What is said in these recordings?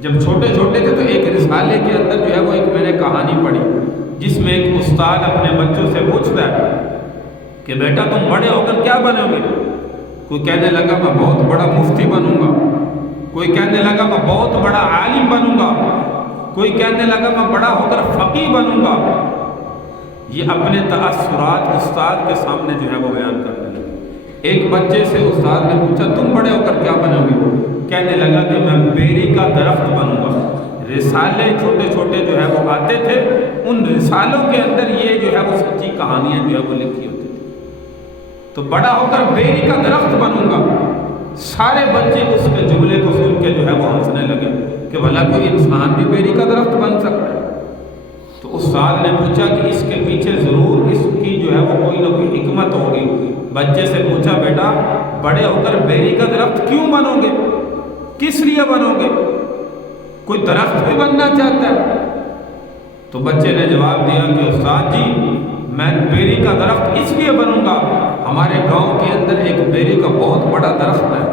جب چھوٹے چھوٹے تھے تو ایک رسالے کے اندر جو ہے وہ ایک میں نے کہانی پڑھی، جس میں ایک استاد اپنے بچوں سے پوچھتا ہے کہ بیٹا تم بڑے ہو کر کیا بنو گے؟ کوئی کہنے لگا میں بہت بڑا مفتی بنوں گا، کوئی کہنے لگا میں بہت بڑا عالم بنوں گا، کوئی کہنے لگا میں بڑا ہو کر فقیہ بنوں گا۔ یہ اپنے تاثرات استاد کے سامنے جو ہے وہ بیان کرنے لگے۔ ایک بچے سے استاد نے پوچھا تم بڑے ہو کر کیا بنو گے؟ کہنے لگا کہ میں بیری کا درخت بنوں گا۔ رسالے چھوٹے چھوٹے جو ہے وہ آتے تھے، ان رسالوں کے اندر یہ جو ہے وہ سچی کہانیاں جو ہے وہ لکھی ہوتی تھی۔ تو بڑا ہو کر بیری کا درخت بنوں گا۔ سارے بچے اس کے جملے کو سن کے جو ہے وہ ہنسنے لگے کہ بھلا کوئی انسان بھی بیری کا درخت بن سکتا ہے؟ تو استاد نے پوچھا کہ اس کے پیچھے ضرور اس کی جو ہے وہ کوئی نہ کوئی حکمت ہوگی۔ بچے سے پوچھا بیٹا بڑے ہو کر بیری کا درخت کیوں بنو گے؟ کس لیے بنو گے؟ کوئی درخت بھی بننا چاہتا ہے؟ تو بچے نے جواب دیا کہ استاد جی میں بیری کا درخت اس لیے بنوں گا، ہمارے گاؤں کے اندر ایک بیری کا بہت بڑا درخت ہے،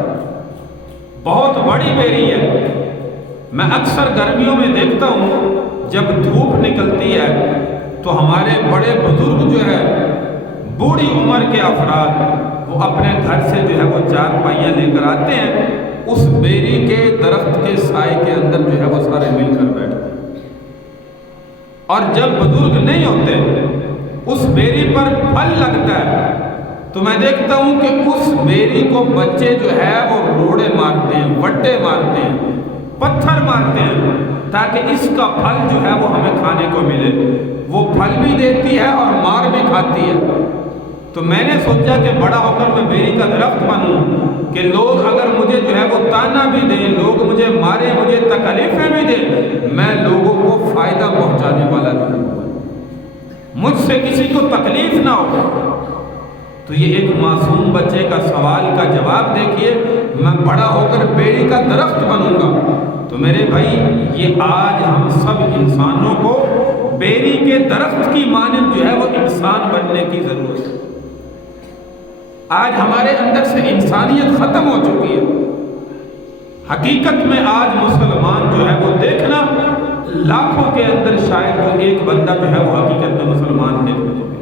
بہت بڑی بیری ہے۔ میں اکثر گرمیوں میں دیکھتا ہوں جب دھوپ نکلتی ہے تو ہمارے بڑے بزرگ جو ہے بوڑھی عمر کے افراد وہ اپنے گھر سے جو ہے وہ چار پائیاں لے کر آتے ہیں، اس بیری کے درخت کے سائے کے اندر جو ہے وہ سارے مل کر بیٹھتے ہیں، اور جب بزرگ نہیں ہوتے اس بیری پر پھل لگتا ہے تو میں دیکھتا ہوں کہ اس بیری کو بچے جو ہے وہ روڑے مارتے ہیں، وٹے مارتے ہیں، پتھر مارتے ہیں تاکہ اس کا پھل جو ہے وہ ہمیں کھانے کو ملے۔ وہ پھل بھی دیتی ہے اور مار بھی کھاتی ہے۔ تو میں نے سوچا کہ بڑا ہو کر میں بیری کا درخت بنوں کہ لوگ اگر مجھے جو ہے وہ تانا بھی دیں، لوگ مجھے مارے، مجھے تکلیفیں بھی دیں، میں لوگوں کو فائدہ پہنچانے والا جو ہے مجھ سے کسی کو تکلیف نہ ہو۔ تو یہ ایک معصوم بچے کا سوال کا جواب دیکھیے، میں بڑا ہو کر بیری کا درخت بنوں گا۔ تو میرے بھائی یہ آج ہم سب انسانوں کو بیری کے درخت کی مانند جو ہے وہ انسان بننے کی ضرورت ہے۔ آج ہمارے اندر سے انسانیت ختم ہو چکی ہے۔ حقیقت میں آج مسلمان جو ہے وہ دیکھنا لاکھوں کے اندر شاید وہ ایک بندہ جو ہے وہ حقیقت میں مسلمان دیکھنے کو